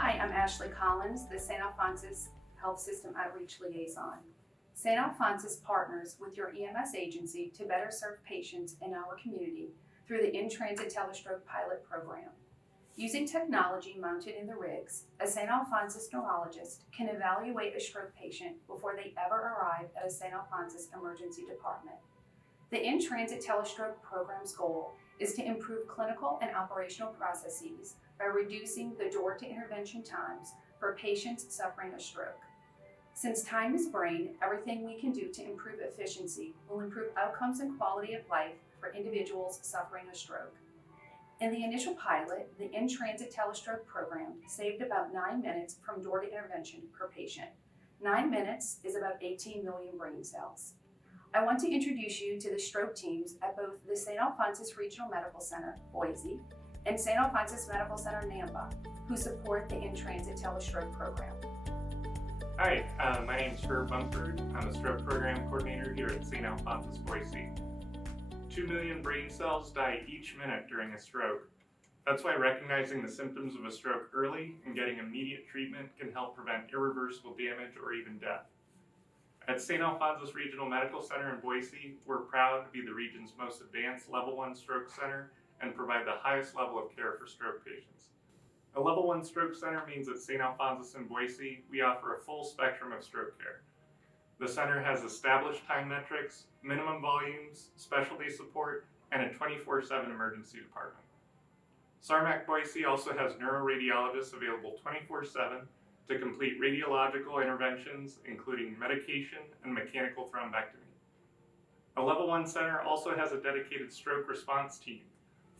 Hi, I'm Ashley Collins, the Saint Alphonsus Health System Outreach Liaison. Saint Alphonsus partners with your EMS agency to better serve patients in our community through the In-Transit Telestoke Pilot Program. Using technology mounted in the rigs, a Saint Alphonsus neurologist can evaluate a stroke patient before they ever arrive at a Saint Alphonsus emergency department. The In-Transit Telestoke Program's goal is to improve clinical and operational processes by reducing the door-to-intervention times for patients suffering a stroke. Since time is brain, everything we can do to improve efficiency will improve outcomes and quality of life for individuals suffering a stroke. In the initial pilot, the In-Transit Telestoke Program saved about 9 minutes from door-to-intervention per patient. 9 minutes is about 18 million brain cells. I want to introduce you to the stroke teams at both the Saint Alphonsus Regional Medical Center, Boise, and Saint Alphonsus Medical Center, Nampa, who support the In-Transit Telestoke Program. Hi, my name is Herb Mumford. I'm a stroke program coordinator here at Saint Alphonsus, Boise. 2 million brain cells die each minute during a stroke. That's why recognizing the symptoms of a stroke early and getting immediate treatment can help prevent irreversible damage or even death. At Saint Alphonsus Regional Medical Center in Boise, we're proud to be the region's most advanced Level 1 stroke center and provide the highest level of care for stroke patients. A Level 1 stroke center means at Saint Alphonsus in Boise, we offer a full spectrum of stroke care. The center has established time metrics, minimum volumes, specialty support, and a 24/7 emergency department. SARMAC Boise also has neuroradiologists available 24/7 to complete radiological interventions, including medication and mechanical thrombectomy. A Level 1 center also has a dedicated stroke response team,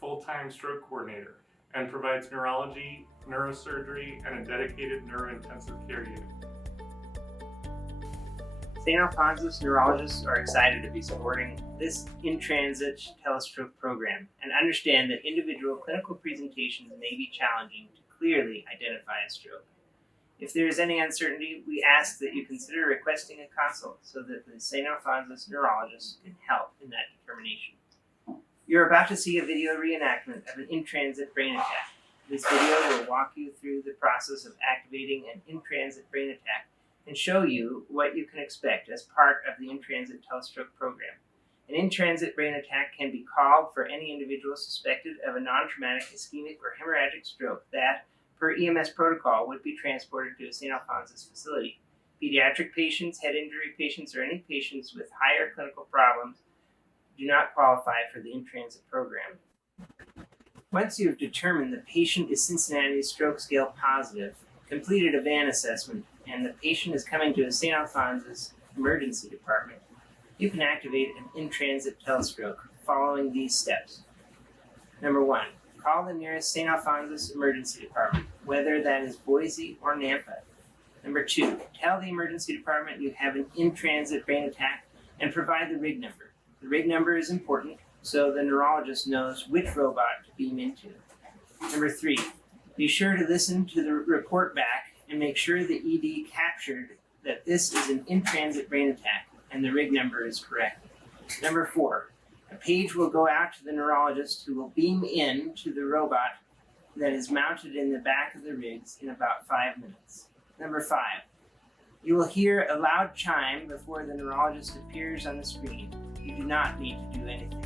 full-time stroke coordinator, and provides neurology, neurosurgery, and a dedicated neurointensive care unit. Saint Alphonsus neurologists are excited to be supporting this In-Transit Telestoke program and understand that individual clinical presentations may be challenging to clearly identify a stroke. If there is any uncertainty, we ask that you consider requesting a consult so that the Saint Alphonsus neurologist can help in that determination. You're about to see a video reenactment of an in-transit brain attack. This video will walk you through the process of activating an in-transit brain attack and show you what you can expect as part of the In-Transit Telestoke program. An in-transit brain attack can be called for any individual suspected of a non-traumatic ischemic or hemorrhagic stroke that, per EMS protocol, would be transported to a Saint Alphonsus facility. Pediatric patients, head injury patients, or any patients with higher clinical problems do not qualify for the In-Transit program. Once you have determined the patient is Cincinnati Stroke Scale positive, completed a VAN assessment, and the patient is coming to a Saint Alphonsus emergency department, you can activate an In-Transit Telestoke following these steps. Number 1, call the nearest Saint Alphonsus emergency department, whether that is Boise or Nampa. Number 2, tell the emergency department you have an in-transit brain attack and provide the rig number. The rig number is important so the neurologist knows which robot to beam into. Number 3, be sure to listen to the report back and make sure the ED captured that this is an in-transit brain attack and the rig number is correct. Number 4, a page will go out to the neurologist who will beam in to the robot that is mounted in the back of the rigs in about 5 minutes. Number 5, you will hear a loud chime before the neurologist appears on the screen. You do not need to do anything.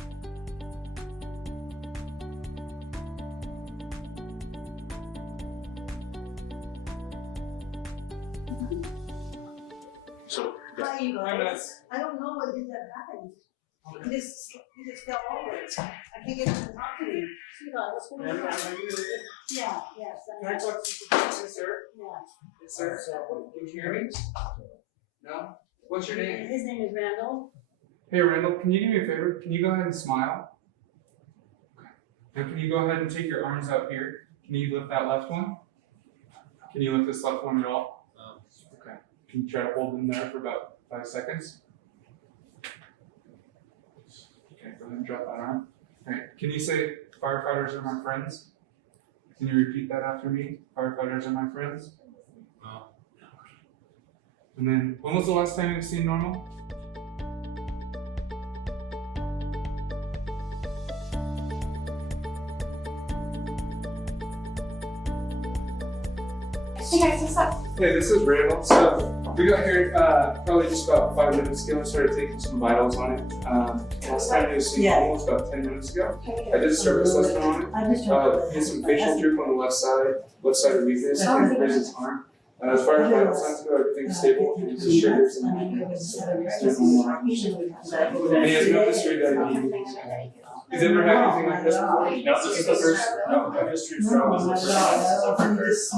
So, Hi, you guys. I don't know what did that happen. He just fell over. I can't get him to talk to me. Sweetheart, what's going on? Yeah, yes. Can I talk to you, sir? Yeah. Yes, sir. Can you hear me? No? What's your name? His name is Randall. Hey, Randall, can you do me a favor? Can you go ahead and smile? Okay. Now, can you go ahead and take your arms out here? Can you lift that left one? Can you lift this left one at all? Okay. Can you try to hold them there for about 5 seconds? Okay, go ahead and drop that arm. All right. Can you say, firefighters are my friends? Can you repeat that after me? Firefighters are my friends? No. And then, when was the last time you've seen normal? Hey guys, what's up? Hey, this is Randall. So we got here probably just about 5 minutes ago and started taking some vitals on it. Last time it was seen almost about 10 minutes ago. I did a service assessment on it. Did some facial droop on the left side of weakness, and there's his arm. As far as vital signs go, everything's stable. It's just sugars and he has no history of diabetes. He's ever had anything like this before? No, this is the first. No, I've just treated from this is the first.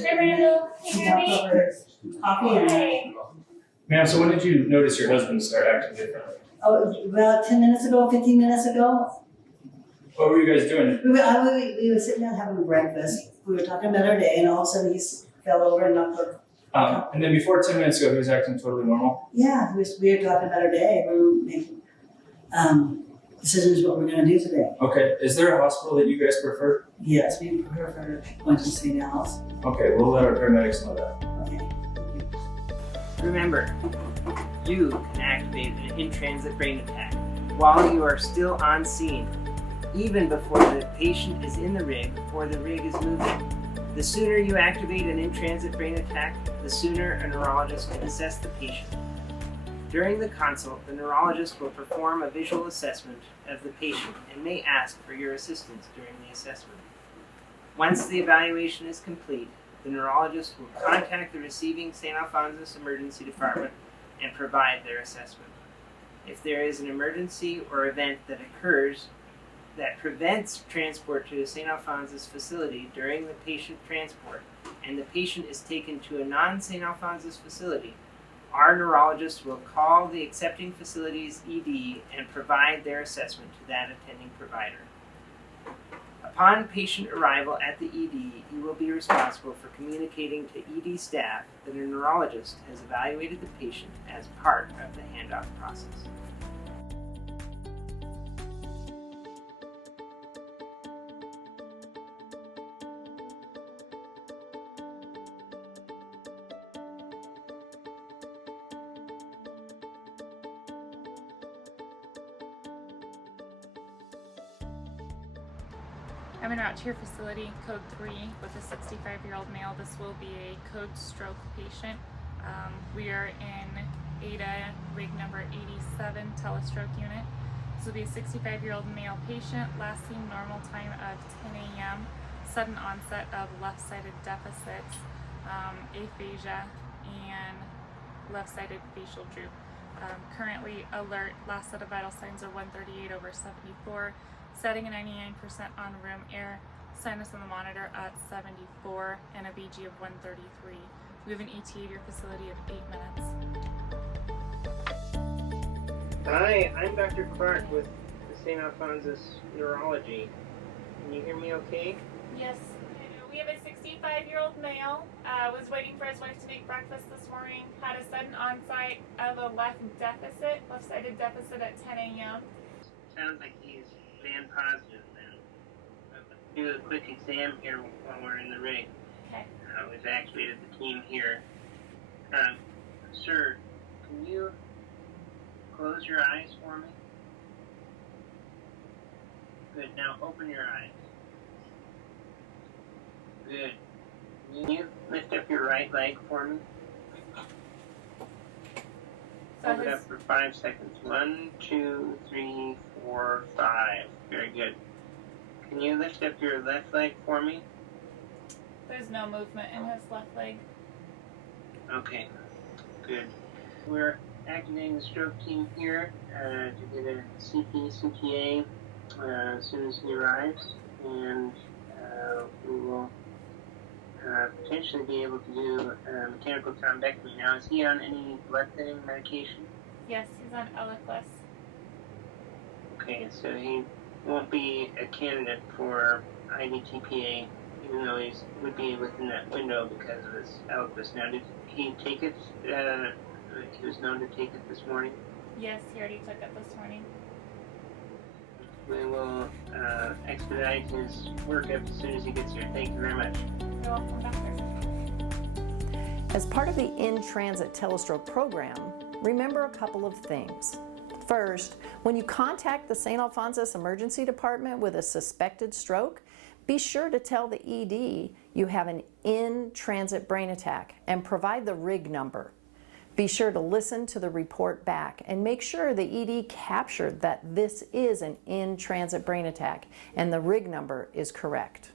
Hey Randall, can you hear me? Hey. Ma'am, so when did you notice your husband start acting differently? Oh, about 10 minutes ago, 15 minutes ago, What were you guys doing? we were sitting down having breakfast. We were talking about our day, and all of a sudden he fell over and knocked over. And then before 10 minutes ago, he was acting totally normal? Yeah, we were talking about our day. We were making decisions what we're going to do today. Okay, is there a hospital that you guys prefer? Yes, we prefer going to Saint Alphonsus. Okay, we'll let our paramedics know that. Okay. Remember, you can activate an in-transit brain attack while you are still on scene, even before the patient is in the rig or the rig is moving. The sooner you activate an in-transit brain attack, the sooner a neurologist can assess the patient. During the consult, the neurologist will perform a visual assessment of the patient and may ask for your assistance during the assessment. Once the evaluation is complete, the neurologist will contact the receiving Saint Alphonsus emergency department and provide their assessment. If there is an emergency or event that occurs that prevents transport to the Saint Alphonsus facility during the patient transport, and the patient is taken to a non-Saint Alphonsus facility, our neurologist will call the accepting facility's ED and provide their assessment to that attending provider. Upon patient arrival at the ED, you will be responsible for communicating to ED staff that a neurologist has evaluated the patient as part of the handoff process. I'm en route to your facility, code 3, with a 65-year-old male. This will be a code stroke patient. We are in ADA rig number 87 Telestoke unit. This will be a 65-year-old male patient, last seen normal time of 10 a.m., sudden onset of left-sided deficits, aphasia, and left-sided facial droop. Currently alert, last set of vital signs are 138/74. Setting a 99% on room air, sinus on the monitor at 74, and a BG of 133. We have an ETA at your facility of 8 minutes. Hi, I'm Dr. Clark with the Saint Alphonsus Neurology. Can you hear me okay? Yes. We have a 65-year-old male, was waiting for his wife to make breakfast this morning, had a sudden onset of a left-sided deficit at 10 a.m. Sounds like he's band positive then. Let's do a quick exam here while we're in the rig. Okay. We've activated the team here. Sir, can you close your eyes for me? Good. Now open your eyes. Good. Can you lift up your right leg for me? Hold it up for 5 seconds. 1, 2, 3, 4, 5. Very good. Can you lift up your left leg for me? There's no movement in his left leg. Okay. Good. We're activating the stroke team here to get a CTA as soon as he arrives, and we will potentially be able to do mechanical thrombectomy. Now, is he on any blood thinning medication? Yes, he's on Eliquis. Okay, so he won't be a candidate for IVTPA, even though he would be within that window because of his Eliquis. Now, did he take it? He was known to take it this morning? Yes, he already took it this morning. We will expedite his workup as soon as he gets here. Thank you very much. You're welcome, doctor. As part of the In-Transit Telestoke Program, remember a couple of things. First, when you contact the Saint Alphonsus Emergency Department with a suspected stroke, be sure to tell the ED you have an in-transit brain attack and provide the RIG number. Be sure to listen to the report back and make sure the ED captured that this is an in-transit brain attack and the RIG number is correct.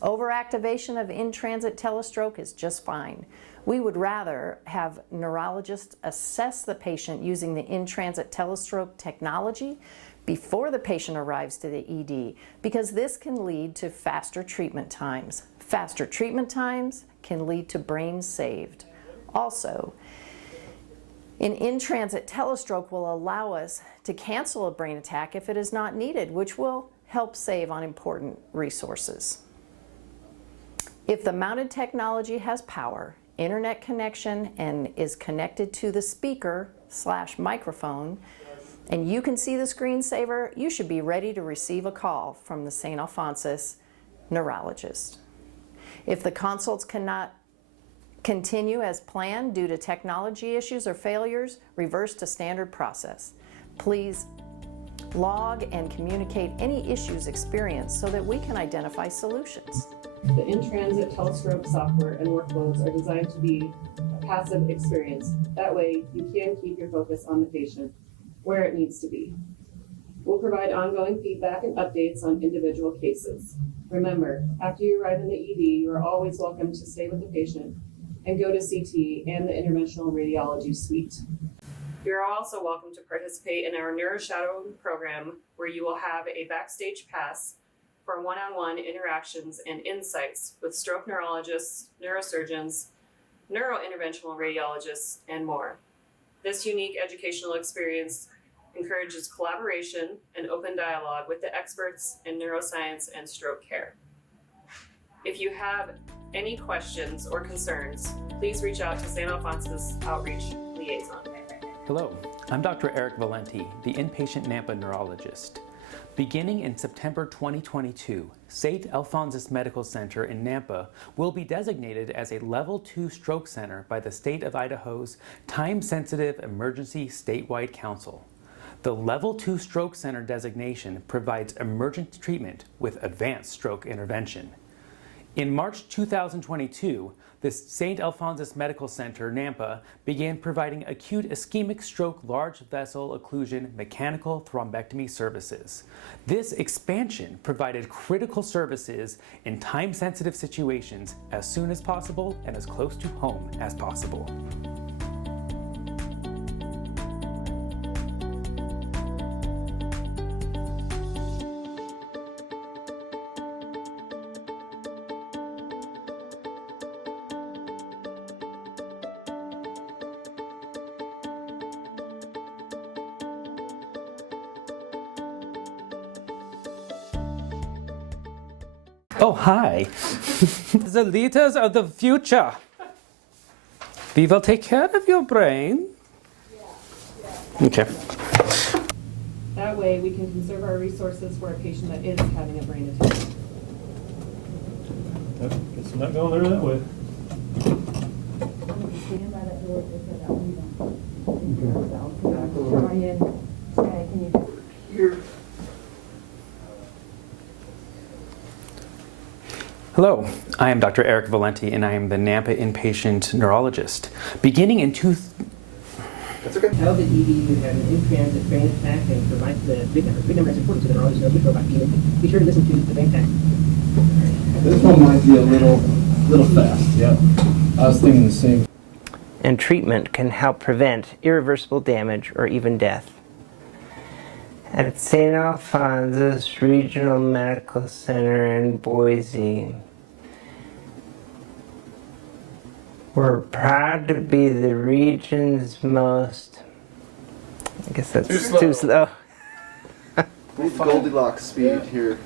Overactivation of in-transit telestroke is just fine. We would rather have neurologists assess the patient using the in-transit telestroke technology before the patient arrives to the ED, because this can lead to faster treatment times. Faster treatment times can lead to brains saved. Also, an in-transit telestroke will allow us to cancel a brain attack if it is not needed, which will help save on important resources. If the mounted technology has power, internet connection, and is connected to the speaker/microphone, and you can see the screensaver, you should be ready to receive a call from the Saint Alphonsus neurologist. If the consults cannot continue as planned due to technology issues or failures, reverse to standard process. Please log and communicate any issues experienced so that we can identify solutions. The In-Transit Telestoke software and workflows are designed to be a passive experience. That way, you can keep your focus on the patient where it needs to be. We'll provide ongoing feedback and updates on individual cases. Remember, after you arrive in the ED, you are always welcome to stay with the patient and go to CT and the interventional radiology suite. You're also welcome to participate in our neuroshadowing program, where you will have a backstage pass for one-on-one interactions and insights with stroke neurologists, neurosurgeons, neurointerventional radiologists, and more. This unique educational experience encourages collaboration and open dialogue with the experts in neuroscience and stroke care. If you have any questions or concerns, please reach out to Saint Alphonsus Outreach Liaison. Hello, I'm Dr. Eric Valenti, the inpatient NAMPA neurologist. Beginning in September 2022, Saint Alphonsus Medical Center in Nampa will be designated as a Level 2 stroke center by the State of Idaho's Time-Sensitive Emergency Statewide Council. The Level 2 Stroke Center designation provides emergent treatment with advanced stroke intervention. In March 2022, the Saint Alphonsus Medical Center, Nampa, began providing acute ischemic stroke large vessel occlusion mechanical thrombectomy services. This expansion provided critical services in time-sensitive situations as soon as possible and as close to home as possible. Oh, hi. The leaders of the future. We will take care of your brain. Okay. That way, we can conserve our resources for a patient that is having a brain attack. Guess I'm not going there that way. Stand by that door if they're that way. Ryan, can you Here. Hello, I am Dr. Eric Valenti, and I am the Nampa inpatient neurologist. Beginning in That's okay. Tell the ED you have an in-transit brain attack and provide the big number. Big number is important to the neurologist. Know about be sure to listen to the brain attack. This one might be a little fast. Yeah, I was thinking the same. And treatment can help prevent irreversible damage or even death. At Saint Alphonsus Regional Medical Center in Boise, we're proud to be the region's most, I guess that's too slow. Goldilocks speed here.